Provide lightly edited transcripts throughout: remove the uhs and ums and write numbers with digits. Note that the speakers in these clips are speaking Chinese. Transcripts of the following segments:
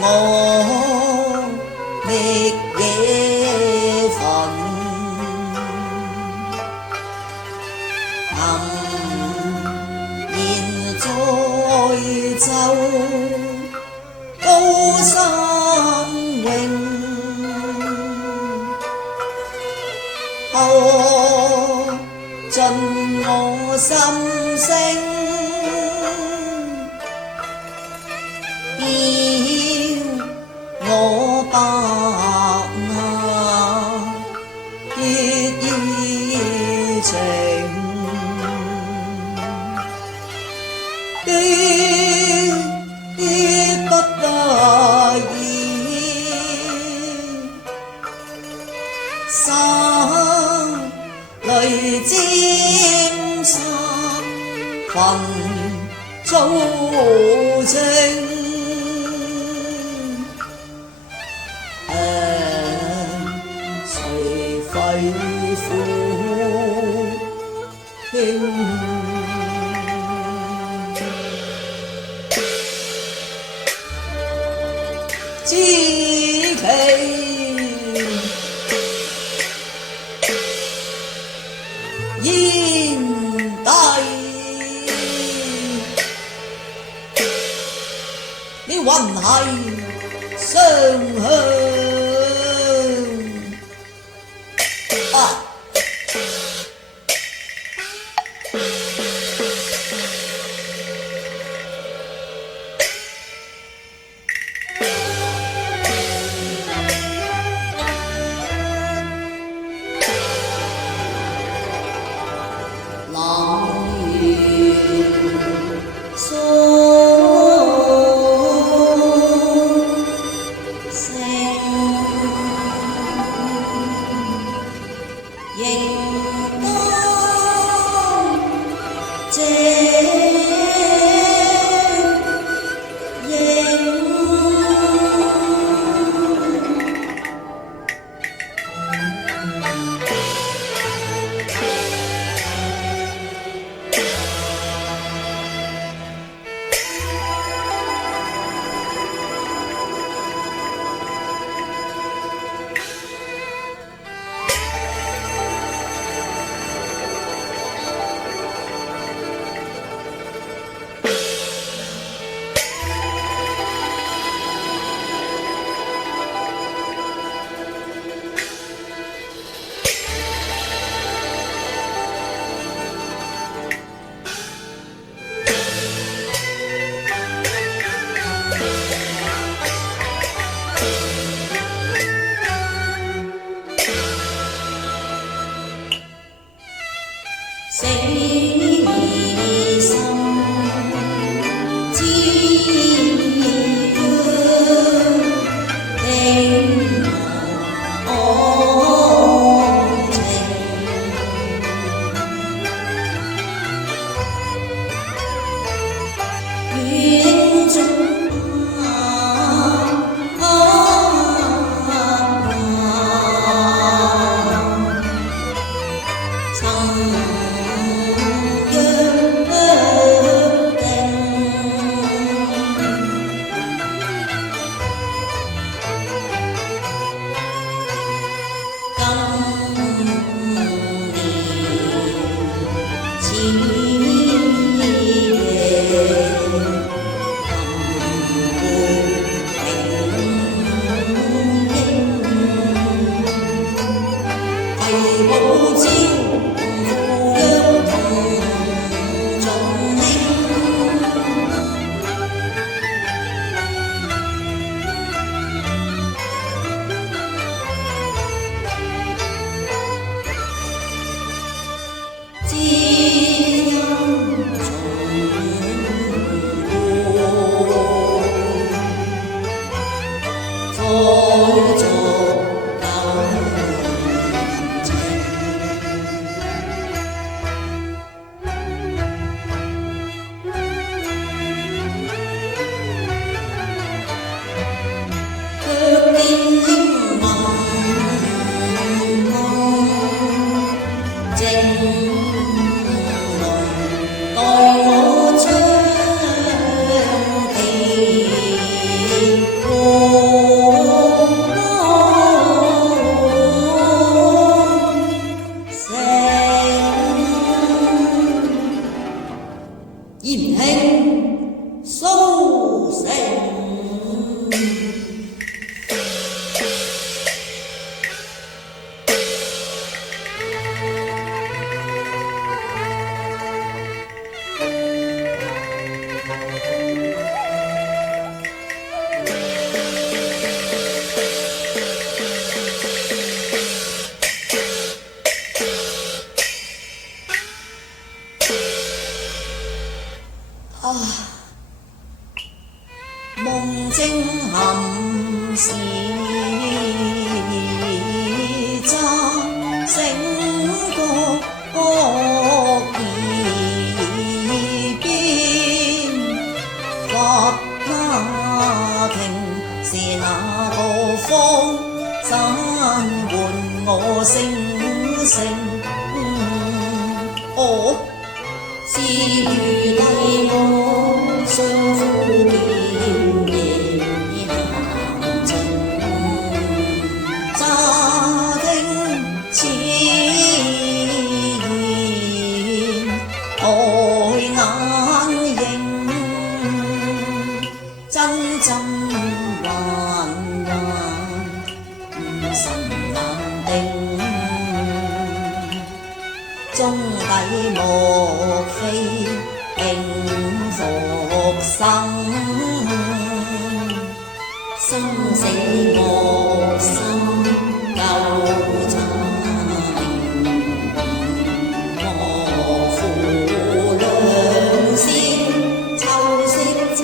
我觅野焚，黯然在奏高山咏，耗尽我心声。我白牙血意情，不得已，生泪沾湿焚造情。肺腑輕，知其煙帝，你魂系雙向。死心知定我情，願做梦正含时乍醒覺耳邊，或那亭是那個方，暫喚我聲聲。是如弟我相呼叫夜行程，乍聽此言呆眼凝，真真幻幻神難定。終底莫非應復生，生死我心舊殘，我負良善，秋色秋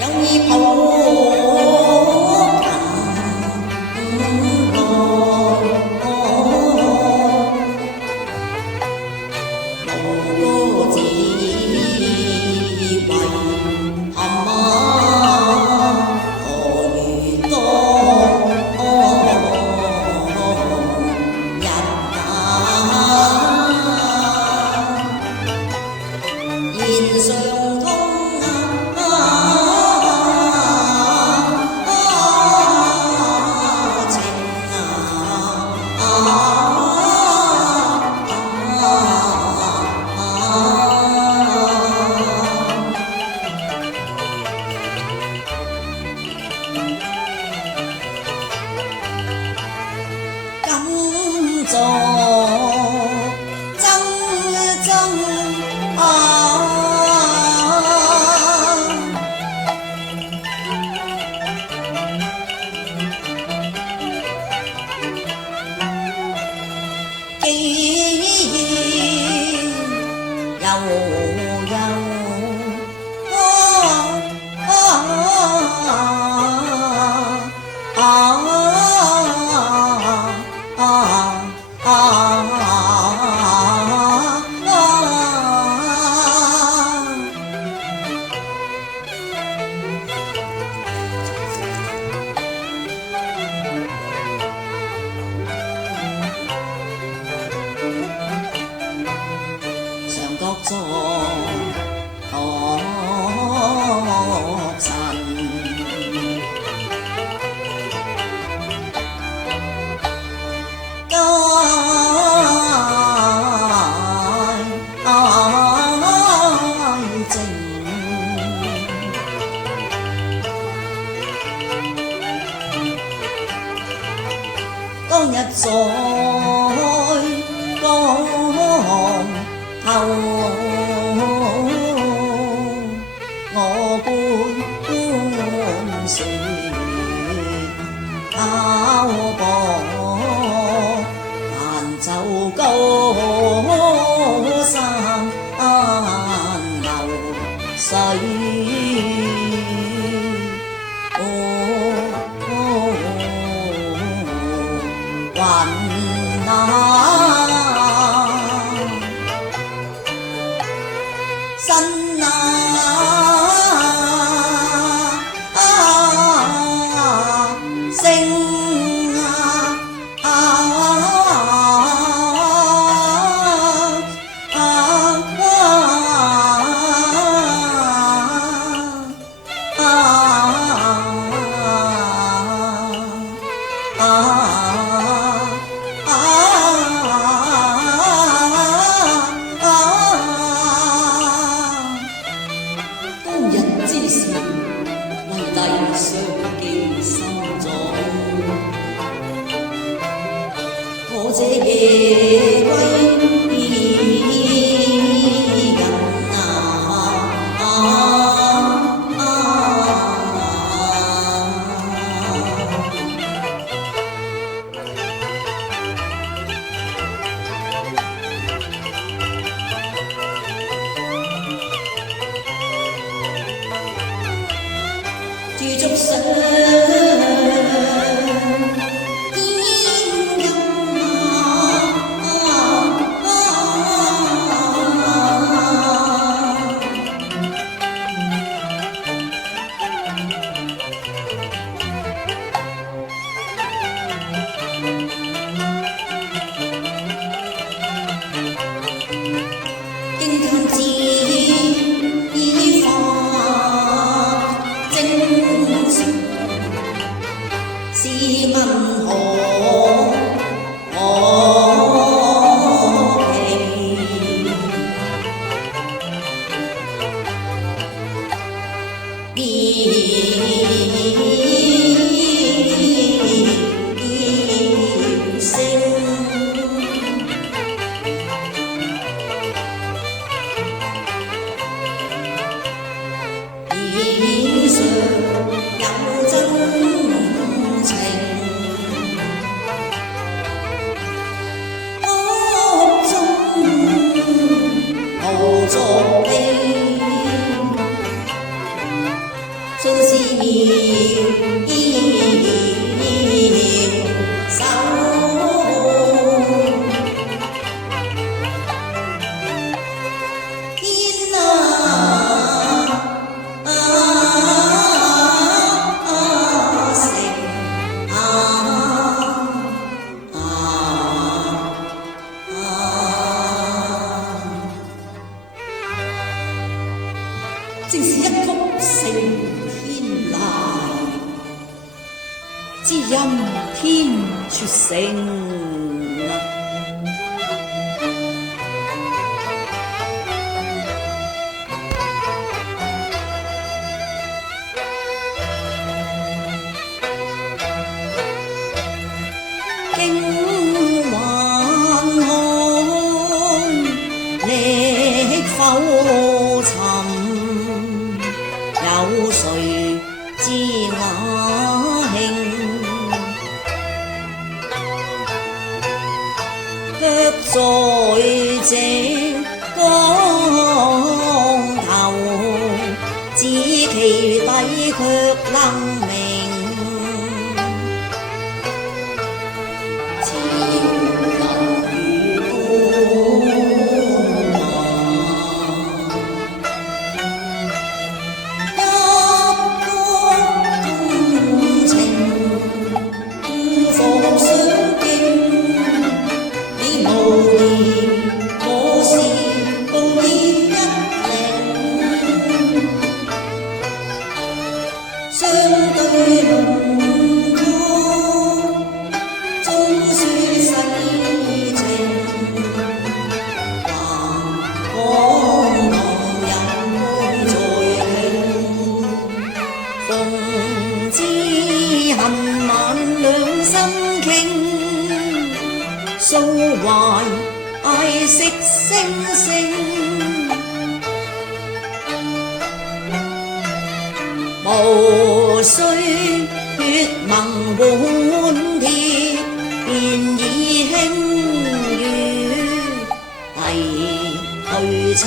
有意抱作爭爭既然常覺作學神，皆靜。當日在江後，我觀船漂泊，彈奏高山流水。雲身聲之事，为弟常记心中。我这夜归人驻足上。经叹自已发正常，试问何其声？面上有真情，屋中无作悲，尽是渺手。天正是一曲承天籁，知音天绝成。经还看，历浮沉。有谁知我興？卻在這江頭，只其底卻冷明。潮流如相對輪廓，終說世情，還講旁人會在聽。逢知恨晚兩心傾，訴懷嗌息聲聲。無需血盟換鐵，便已輕於弟對稱。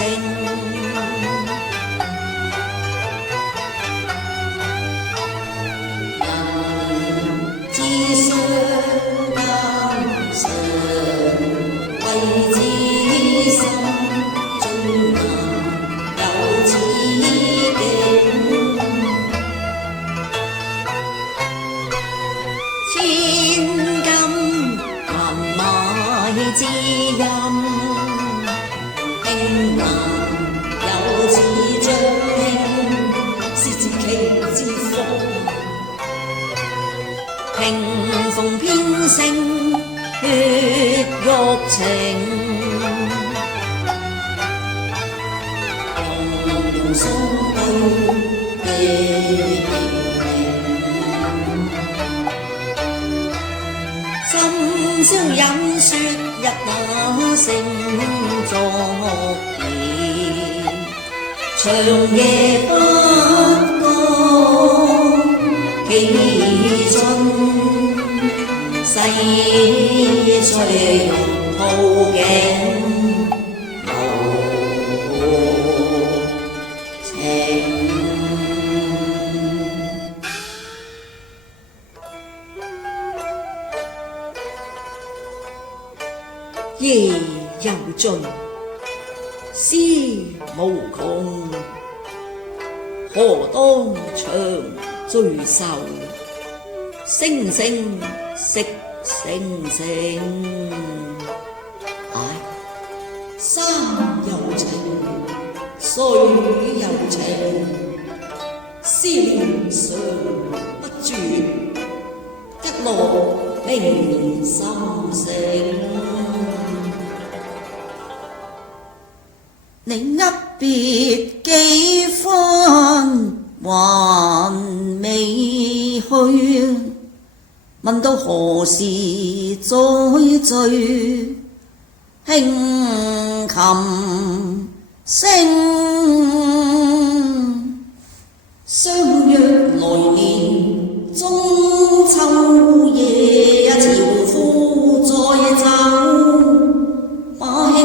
人之相交常為知心，終難有此境。千金難買知音，輕難有此將輕，是自己之福。平逢偏生血肉情，容容相對宵饮雪日那声作别，长夜不觉几春，细碎容抱颈无情。夜又尽，思无穷，何当长聚首？星星惜星星，唉，山有情，水有情，思念常不绝，一落明心醒。你握别几番还未去，问到何时再聚？轻琴声，相约来年中秋夜，樵夫再走把轻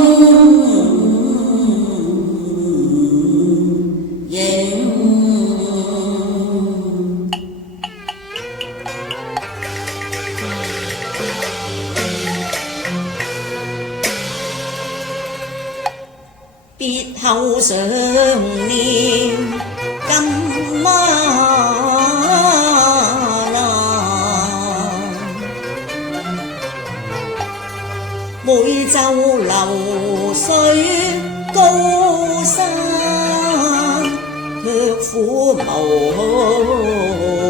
别后常念今晚每舟流水高山，却苦无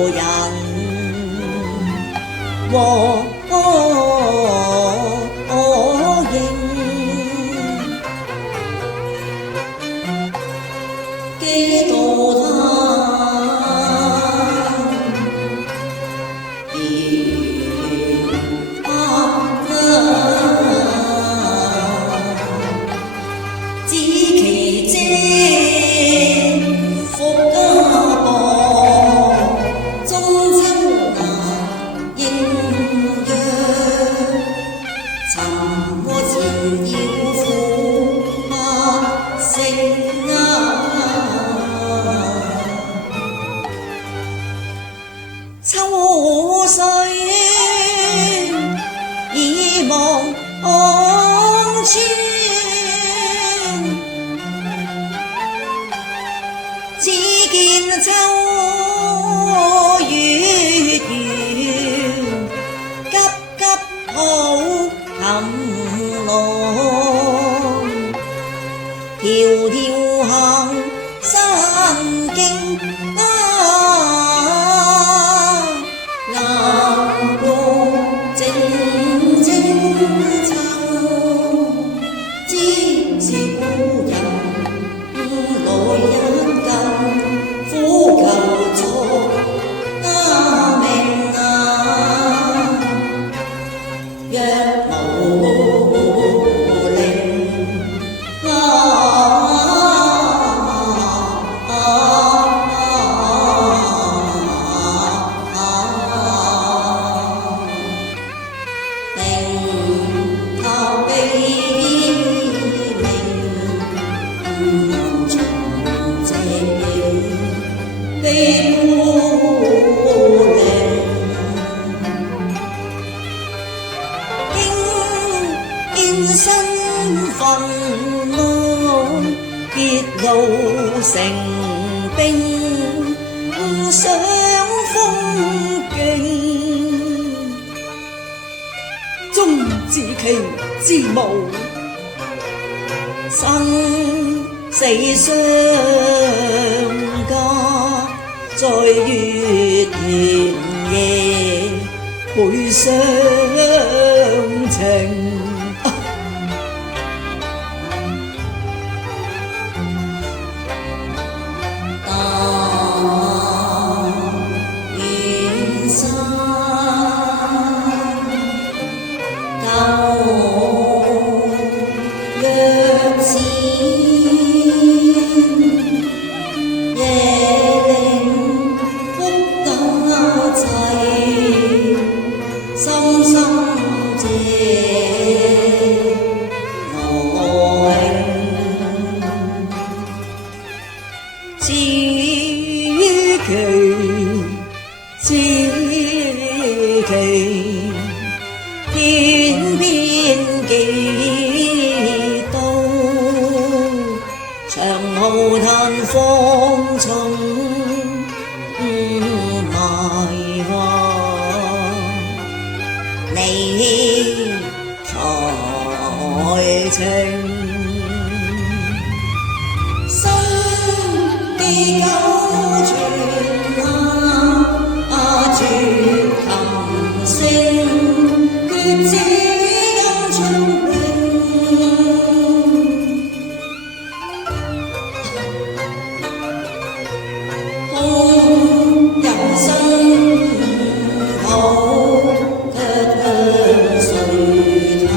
人和几多他只其精复家薄，中秋难应约，沉默前要负百姓秋水已望穿，只见秋月圆，急急抱琴郎，迢迢行山径。身份安，结路成冰，赏风景，终自其之无，生死相隔，在月圆夜倍相情。知其偏偏幾度，長號嘆芳蹤埋下，你才情。地久傳啊，絕琴聲，決這音聰明。空人生好，卻誰他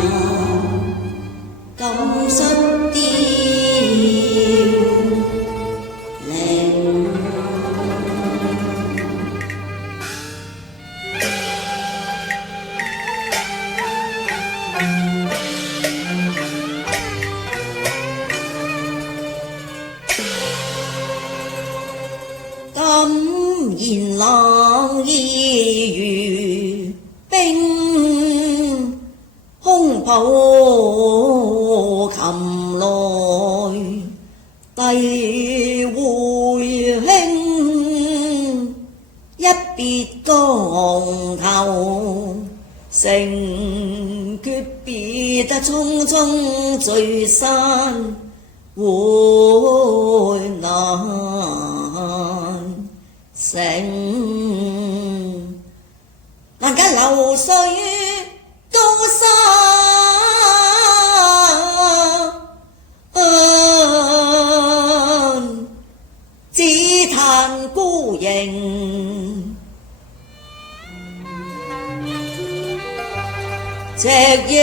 感失啲。感言冷意如冰，空抱琴來低回輕，一別江頭，成訣別得匆匆聚散會難成，難解流水高山，只嘆孤影，隻影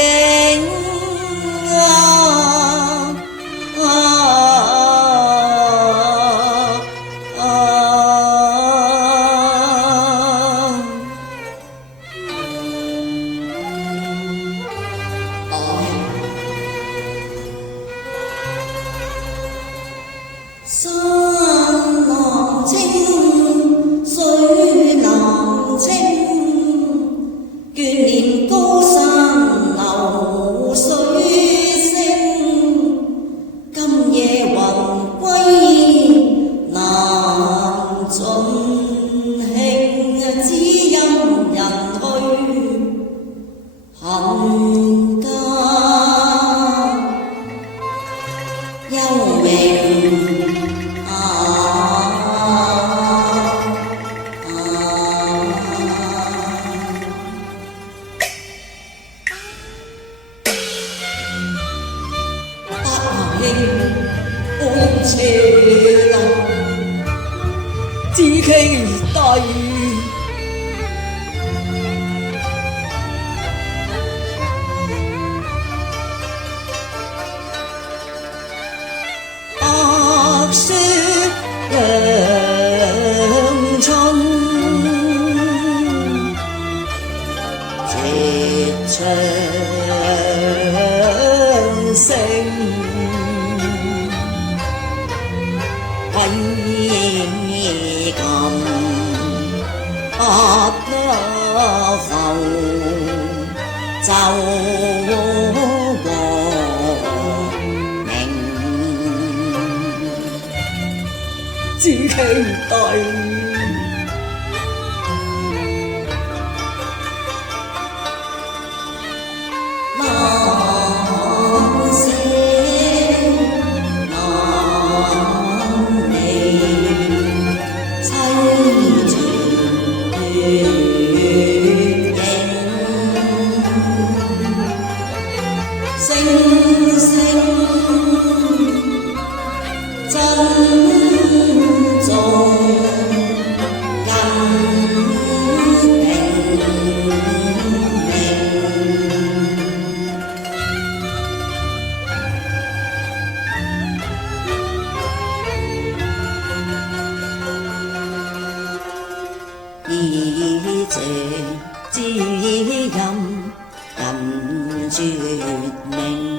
山南青，水南清，眷念高山流水聲。今夜魂歸難盡興，只因人去恨家幽冥。愛斜流，知其底。白雪陽春，絕唱聲。揮琴不浮，奏和鳴，知其底。聲聲珍重更平明，以這知音人絕明。